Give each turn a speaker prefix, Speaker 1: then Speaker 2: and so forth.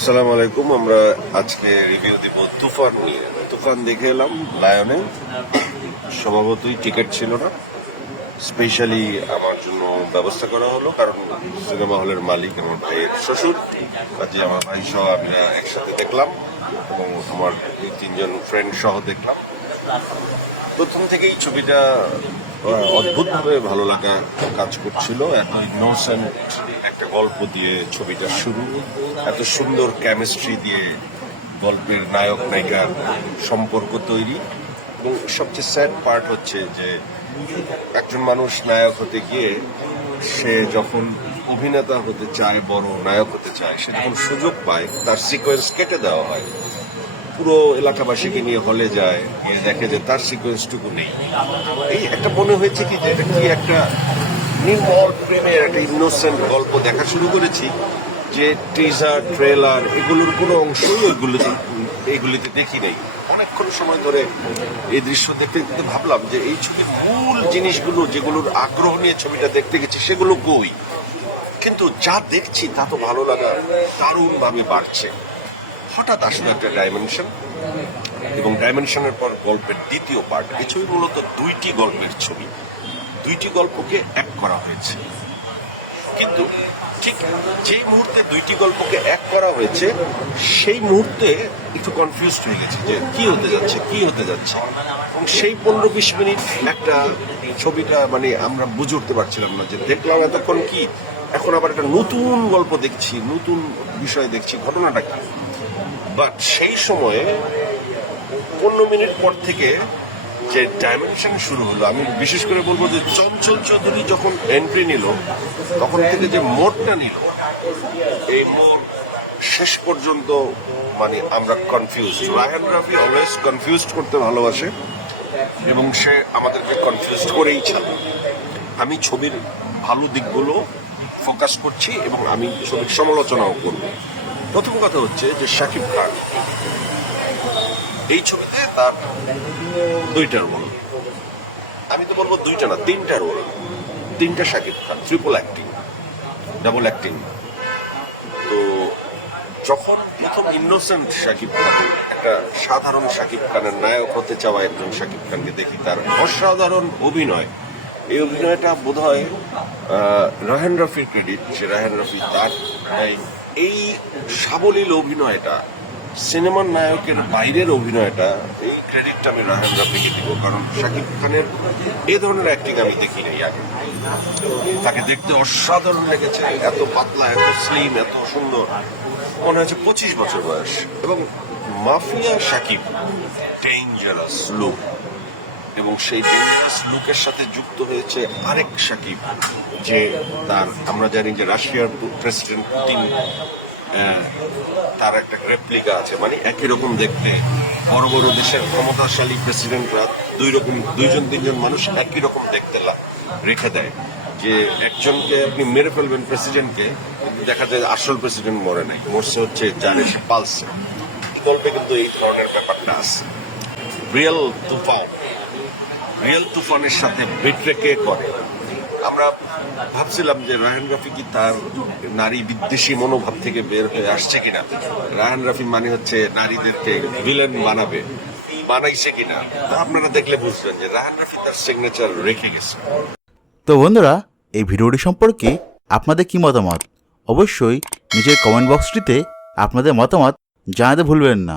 Speaker 1: আসসালামু আলাইকুম, আমরা আজকে রিভিউ দিব তুফান নিয়ে। তুফান দেখে এলাম, লায়নে। স্বভাবতই টিকিট ছিল না। স্পেশালি আমার জন্য ব্যবস্থা করা হলো, কারণ সিনেমা হলের মালিক আমার ভাইয়ের শ্বশুর। কাজে আমার ভাই সহ আমরা একসাথে দেখলাম এবং আমার দুই তিনজন ফ্রেন্ড সহ দেখলাম। প্রথম থেকেই ছবিটা অদ্ভুতভাবে ভালো লাগা কাজ করছিল। এত ইনোসেন্ট একটা গল্প দিয়ে ছবিটা শুরু। এত সুন্দর কেমিস্ট্রি দিয়ে গল্পের নায়ক নায়িকার সম্পর্ক তৈরি। এবং সবচেয়ে স্যাড পার্ট হচ্ছে যে একজন মানুষ নায়ক হতে গিয়ে সে যখন অভিনেতা হতে চায়, বড় নায়ক হতে চায়, সে যখন সুযোগ পায়, তার সিকোয়েন্স কেটে দেওয়া হয়। পুরো এলাকাবাসীকে নিয়ে হলে যায় দেখে যে তার সিকোয়েন্সটুকু নেই। এই একটা মনে হয়েছে কি, যে কি একটা নির্মল প্রেমের একটা ইনোসেন্ট গল্প দেখা শুরু করেছি, যে টিজার ট্রেলার এগুলোর কোনো অংশই ওইগুলোতে, এইগুলিতে দেখি নেই। অনেকক্ষণ সময় ধরে এই দৃশ্য দেখতে দেখতে ভাবলাম যে এই ছবির মূল জিনিসগুলো, যেগুলোর আগ্রহ নিয়ে ছবিটা দেখতে গেছি, সেগুলো কই? কিন্তু যা দেখছি তা তো ভালো লাগা দারুণভাবে বাড়ছে। হঠাৎ আসলো একটা ডাইমেনশন এবং ডাইমেনশনের পর গল্পের দ্বিতীয় পার্ট এই ছবি মূলত দুইটি গল্পের ছবি। দুইটি গল্পকে এক করা হয়েছে। কিন্তু ঠিক যে মুহূর্তে দুইটি গল্পকে এক করা হয়েছে, সেই মুহূর্তে একটু কনফিউজড হয়ে গেছে যে কি হতে যাচ্ছে, কি হতে যাচ্ছে। এবং সেই পনেরো বিশ মিনিট একটা ছবিটা মানে আমরা বুঝে উঠতে পারছিলাম না যে দেখলাম এতক্ষণ কি, এখন আবার একটা নতুন গল্প দেখছি, নতুন বিষয় দেখছি, ঘটনাটা কি? বাট সেই সময়ে পনেরো মিনিট পর থেকে যে ডাইমেনশন শুরু হলো, আমি বিশেষ করে বলব যে চঞ্চল চৌধুরী যখন এন্ট্রি নিল, তখন থেকে যে মোড়টা নিল, এই মোড় শেষ পর্যন্ত মানে আমরা confuse Raihan Rafi always confuse করতে ভালোবাসে এবং সে আমাদেরকে কনফিউজ করেই ছাড়ে। আমি ছবির ভালো দিকগুলো ফোকাস করছি এবং আমি ছবির সমালোচনাও করব। প্রথম কথা হচ্ছে যে শাকিব খান, এই ছবিতে তার দুইটা রোল আমি তো বলব দুইটা না, তিনটা রোল তিনটা Shakib Khan triple acting double acting তো যখন প্রথম ইনোসেন্ট শাকিব খান, একটা সাধারণ শাকিব খানের নায়ক হতে চাওয়া একজন শাকিব খানকে দেখি, তার অসাধারণ অভিনয়। এই অভিনয়টা বোধ হয় রাহেন রফির ক্রেডিট যে রাহেন রফি তার এই- সাবলীল অভিনয়টা, সিনেমার নায়কের বাইরের অভিনয়টা, এই ক্রেডিটটা আমি রাহেন রফিকে দিব, কারণ শাকিব খানের এই ধরনের অ্যাক্টিং আমি দেখি নাই আগে। তাকে দেখতে অসাধারণ লেগেছে, এত পাতলা, এত স্লিম এত সুন্দর। মনে হচ্ছে পঁচিশ বছর বয়স। এবং মাফিয়া শাকিব ডেঞ্জারাস লুক এবং সেই ডেঞ্জারাস লুকের সাথে যুক্ত হয়েছে আরেক সাকিব, যে তার, আমরা জানি যে রাশিয়ার প্রেসিডেন্ট পুতিন তার একটা রেপ্লিকা আছে। মানে একই রকম দেখতে, বড় বড় দেশের ক্ষমতাশালী প্রেসিডেন্টরা দুই রকম, দুইজন তিনজন মানুষ একই রকম দেখতে রেখে দেয়। যে একজনকে আপনি মেরে ফেলবেন প্রেসিডেন্টকে কিন্তু দেখা যায় আসল প্রেসিডেন্ট মরে নাই। মরছে হচ্ছে যার পালসে। গল্পে কিন্তু এই ধরনের ব্যাপারটা আছে। রিয়েল তুফান। রিয়েল তুফানের সাথে বিটরে কে করে? আমরা ভাবছিলাম যে রায়হান রাফি কি তার নারী বিদ্বেষী মনোভাব থেকে বের হয়ে আসছে কিনা? রায়হান রাফি মানে হচ্ছে নারীদেরকে ভিলেন বানাবে। বানাইছে কিনা? আপনারা দেখলে বুঝবেন যে রায়হান রাফি তার সিগনেচার রেখে গেছে।
Speaker 2: তো বন্ধুরা, এই ভিডিওটি সম্পর্কে আপনাদের কি মতামত? অবশ্যই নিজের কমেন্ট বক্সটিতে আপনাদের মতামত জানাতে ভুলবেন না।